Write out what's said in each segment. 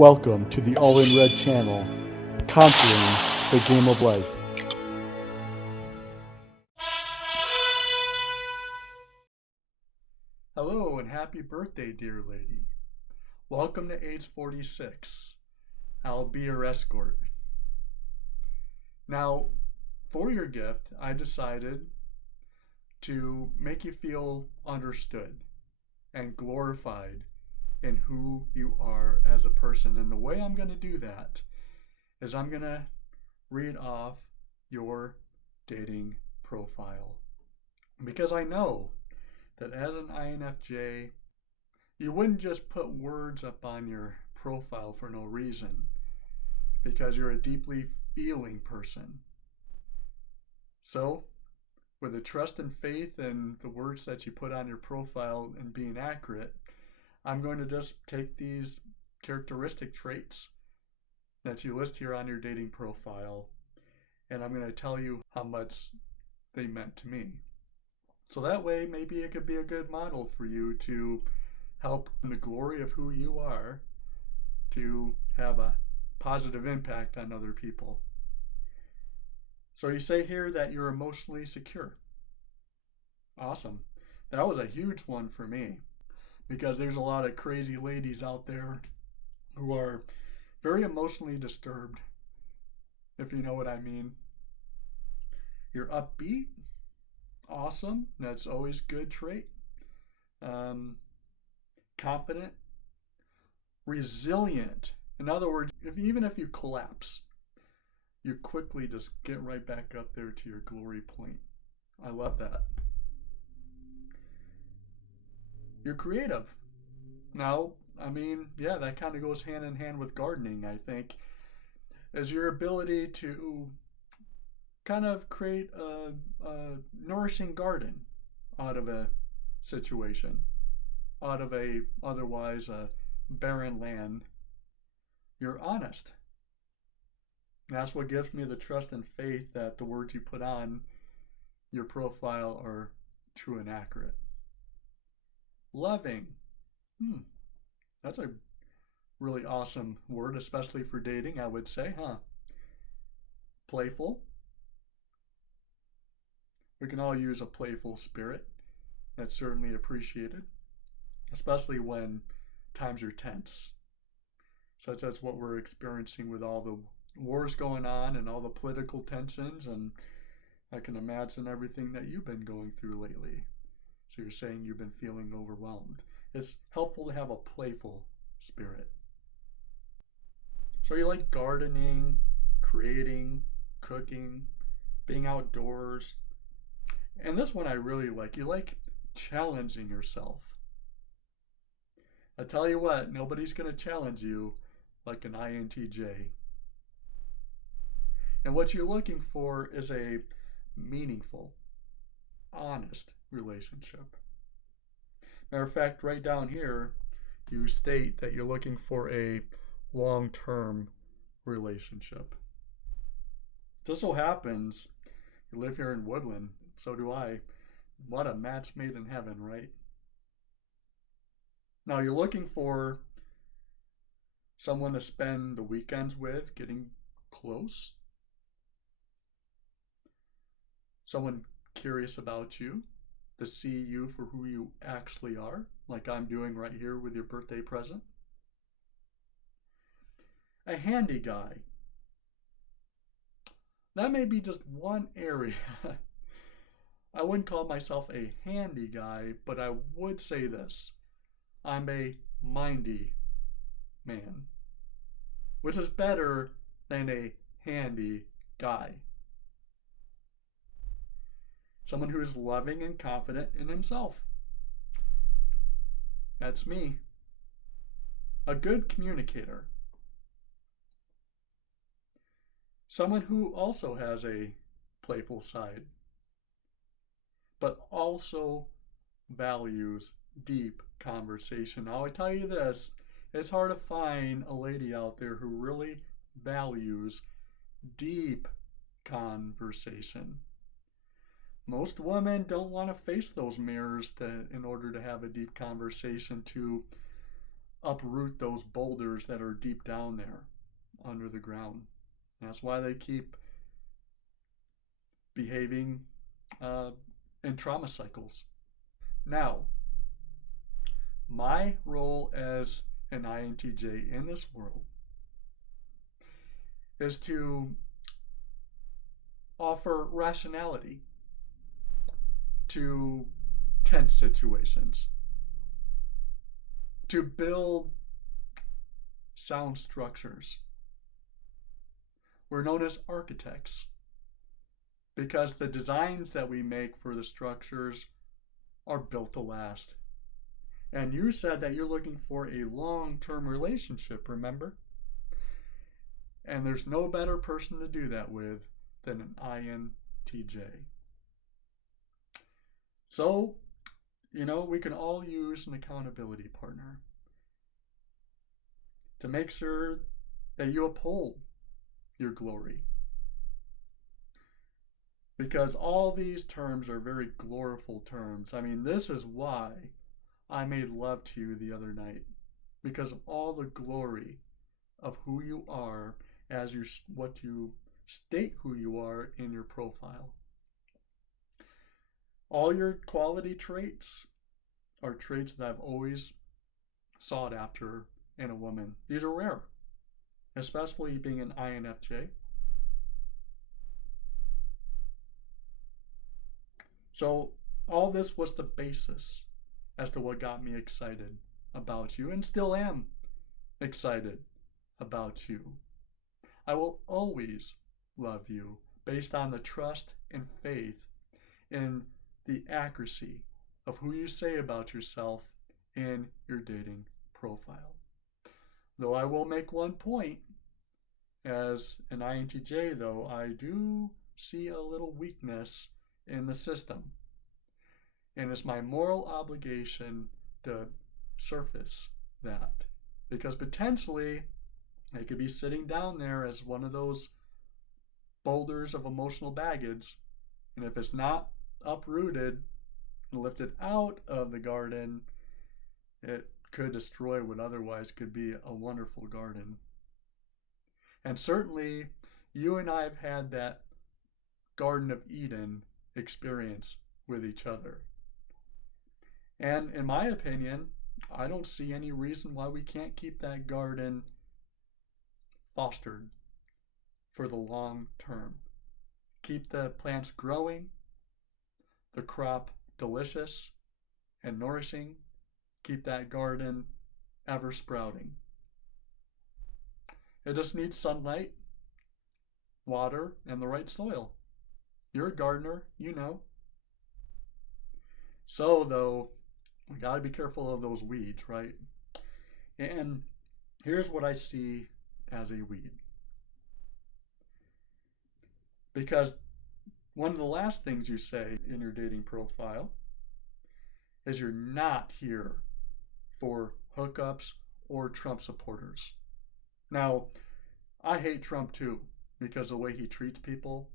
Welcome to the All in Red channel, conquering the game of life. Hello and happy birthday, dear lady. Welcome to age 46. I'll be your escort. Now, for your gift, I decided to make you feel understood and glorified in who you are as a person. And the way I'm going to do that is I'm going to read off your dating profile. Because I know that as an INFJ, you wouldn't just put words up on your profile for no reason, because you're a deeply feeling person. So, with the trust and faith in the words that you put on your profile and being accurate, I'm going to just take these characteristic traits that you list here on your dating profile, and I'm going to tell you how much they meant to me. So that way, maybe it could be a good model for you to help in the glory of who you are to have a positive impact on other people. So you say here that you're emotionally secure. Awesome. That was a huge one for me, because there's a lot of crazy ladies out there who are very emotionally disturbed, if you know what I mean. You're upbeat. Awesome. That's always a good trait. Confident. Resilient. In other words, even if you collapse, you quickly just get right back up there to your glory point. I love that. You're creative. Now, that kind of goes hand in hand with gardening, I think, is your ability to kind of create a nourishing garden out of a situation, out of a otherwise barren land. You're honest. That's what gives me the trust and faith that the words you put on your profile are true and accurate. Loving. That's a really awesome word, especially for dating, I would say, huh? Playful. We can all use a playful spirit. That's certainly appreciated, especially when times are tense, such as what we're experiencing with all the wars going on and all the political tensions, and I can imagine everything that you've been going through lately. So you're saying you've been feeling overwhelmed. It's helpful to have a playful spirit. So you like gardening, creating, cooking, being outdoors. And this one I really like. You like challenging yourself. I tell you what, nobody's going to challenge you like an INTJ. And what you're looking for is a meaningful, honest relationship. Matter of fact, right down here, you state that you're looking for a long-term relationship. Just so happens you live here in Woodland, so do I. What a match made in heaven, right? Now you're looking for someone to spend the weekends with, getting close. Someone curious about you, to see you for who you actually are, like I'm doing right here with your birthday present. A handy guy. That may be just one area. I wouldn't call myself a handy guy, but I would say this. I'm a mindy man, which is better than a handy guy. Someone who is loving and confident in himself. That's me. A good communicator. Someone who also has a playful side, but also values deep conversation. Now, I tell you this, it's hard to find a lady out there who really values deep conversation. Most women don't want to face those mirrors in order to have a deep conversation, to uproot those boulders that are deep down there under the ground. That's why they keep behaving in trauma cycles. Now, my role as an INTJ in this world is to offer rationality to tense situations, to build sound structures. We're known as architects because the designs that we make for the structures are built to last. And you said that you're looking for a long-term relationship, remember? And there's no better person to do that with than an INTJ. So, we can all use an accountability partner to make sure that you uphold your glory. Because all these terms are very gloriful terms. I mean, this is why I made love to you the other night. Because of all the glory of who you are as what you state who you are in your profile. All your quality traits are traits that I've always sought after in a woman. These are rare, especially being an INFJ. So all this was the basis as to what got me excited about you, and still am excited about you. I will always love you based on the trust and faith in the accuracy of who you say about yourself in your dating profile. Though I will make one point, as an INTJ, though, I do see a little weakness in the system. And it's my moral obligation to surface that. Because potentially, I could be sitting down there as one of those boulders of emotional baggage. And if it's not uprooted and lifted out of the garden, it could destroy what otherwise could be a wonderful garden. And certainly, you and I have had that Garden of Eden experience with each other. And in my opinion, I don't see any reason why we can't keep that garden fostered for the long term. Keep the plants growing, the crop delicious and nourishing. Keep that garden ever sprouting. It just needs sunlight, water, and the right soil. You're a gardener, you know. So, though, we got to be careful of those weeds, right? And here's what I see as a weed. Because one of the last things you say in your dating profile is you're not here for hookups or Trump supporters. Now, I hate Trump too, because the way he treats people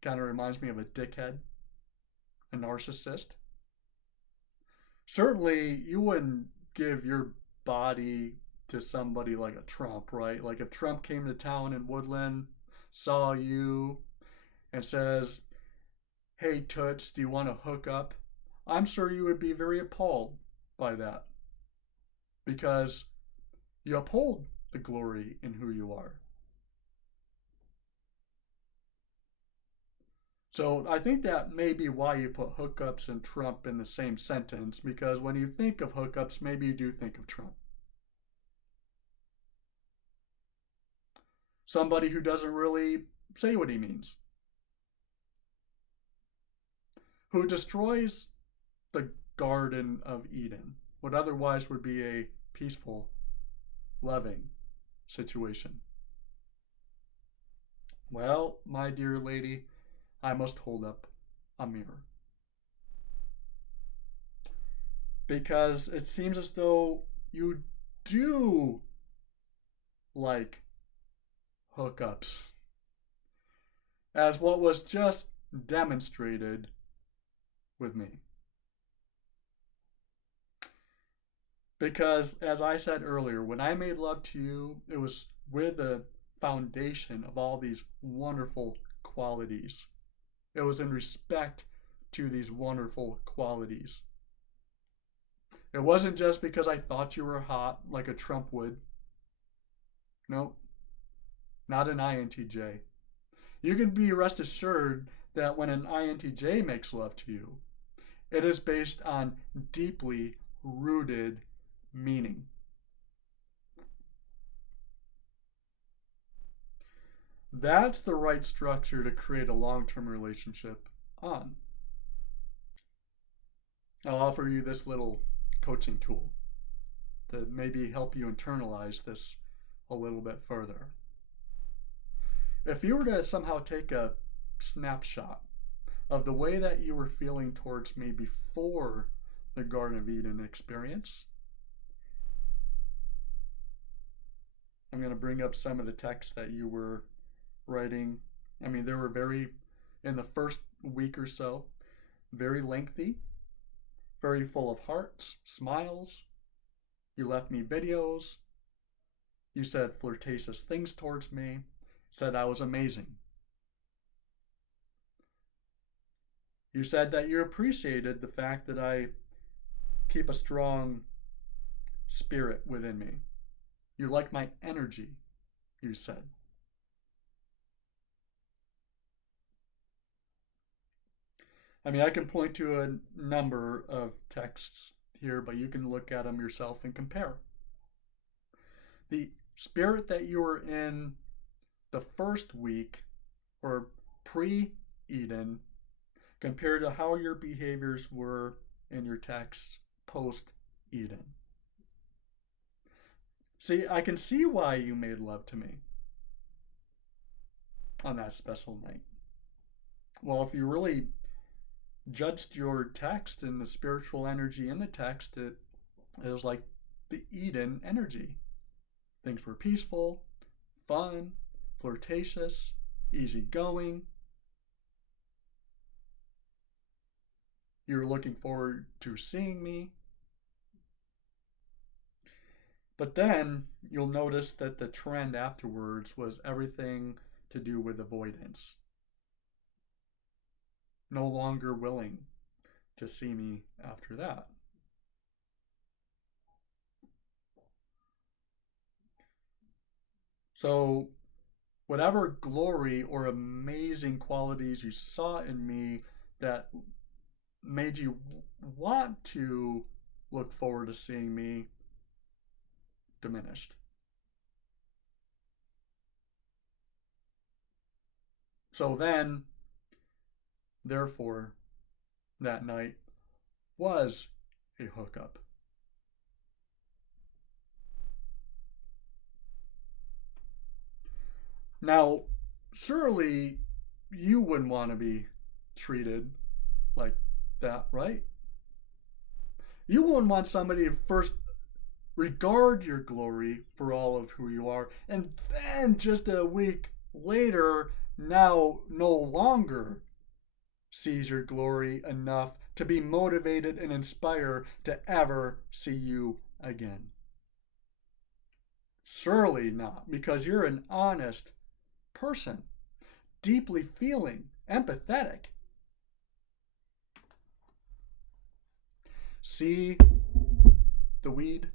kind of reminds me of a dickhead, a narcissist. Certainly, you wouldn't give your body to somebody like a Trump, right? Like if Trump came to town in Woodland, saw you, and says, "Hey, Toots, do you want to hook up?" I'm sure you would be very appalled by that. Because you uphold the glory in who you are. So I think that may be why you put hookups and Trump in the same sentence, because when you think of hookups, maybe you do think of Trump. Somebody who doesn't really say what he means. Who destroys the Garden of Eden, what otherwise would be a peaceful, loving situation. Well, my dear lady, I must hold up a mirror. Because it seems as though you do like hookups. As what was just demonstrated with me. Because, as I said earlier, when I made love to you, it was with the foundation of all these wonderful qualities. It was in respect to these wonderful qualities. It wasn't just because I thought you were hot like a Trump would. Nope, not an INTJ. You can be rest assured that when an INTJ makes love to you, it is based on deeply rooted meaning. That's the right structure to create a long term relationship on. I'll offer you this little coaching tool to maybe help you internalize this a little bit further. If you were to somehow take a snapshot of the way that you were feeling towards me before the Garden of Eden experience, I'm going to bring up some of the texts that you were writing. I mean, they were in the first week or so, very lengthy, very full of hearts, smiles. You left me videos. You said flirtatious things towards me, said I was amazing. You said that you appreciated the fact that I keep a strong spirit within me. You like my energy, you said. I mean, I can point to a number of texts here, but you can look at them yourself and compare. The spirit that you were in the first week, or pre Eden, compared to how your behaviors were in your texts post Eden. See, I can see why you made love to me on that special night. Well, if you really judged your text and the spiritual energy in the text, it was like the Eden energy. Things were peaceful, fun, flirtatious, easygoing. You were looking forward to seeing me. But then you'll notice that the trend afterwards was everything to do with avoidance. No longer willing to see me after that. So, whatever glory or amazing qualities you saw in me that made you want to look forward to seeing me diminished. So then, therefore, that night was a hookup. Now, surely you wouldn't want to be treated like that, right? You wouldn't want somebody to first regard your glory for all of who you are, and then just a week later, now no longer sees your glory enough to be motivated and inspired to ever see you again. Surely not, because you're an honest person, deeply feeling, empathetic. See the weed?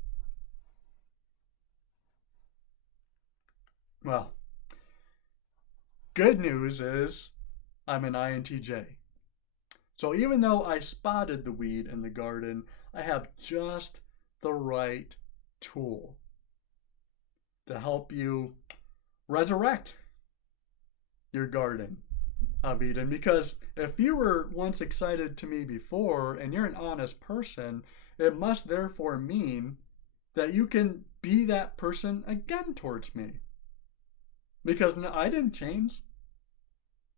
Well, good news is I'm an INTJ. So even though I spotted the weed in the garden, I have just the right tool to help you resurrect your garden of Eden. Because if you were once excited to me before and you're an honest person, it must therefore mean that you can be that person again towards me. Because I didn't change.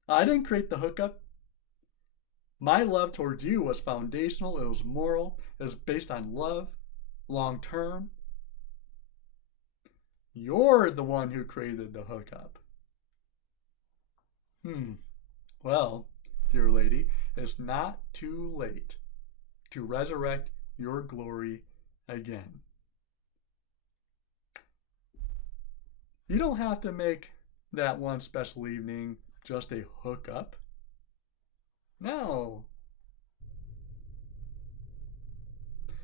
I didn't create the hookup. My love towards you was foundational, it was moral, it was based on love, long term. You're the one who created the hookup. Well, dear lady, it's not too late to resurrect your glory again. You don't have to make that one special evening just a hookup. No.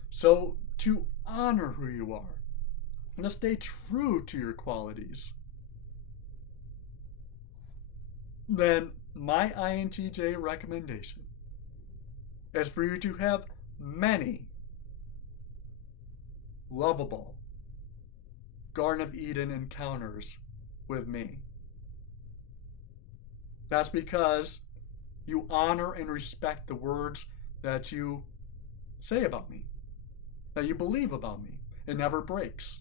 So, to honor who you are and to stay true to your qualities, then my INTJ recommendation is for you to have many lovable Garden of Eden encounters with me. That's because you honor and respect the words that you say about me, that you believe about me. It never breaks.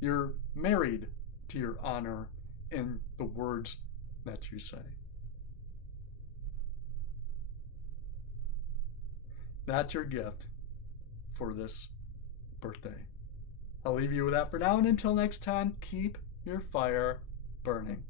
You're married to your honor in the words that you say. That's your gift for this birthday. I'll leave you with that for now, and until next time, keep your fire burning.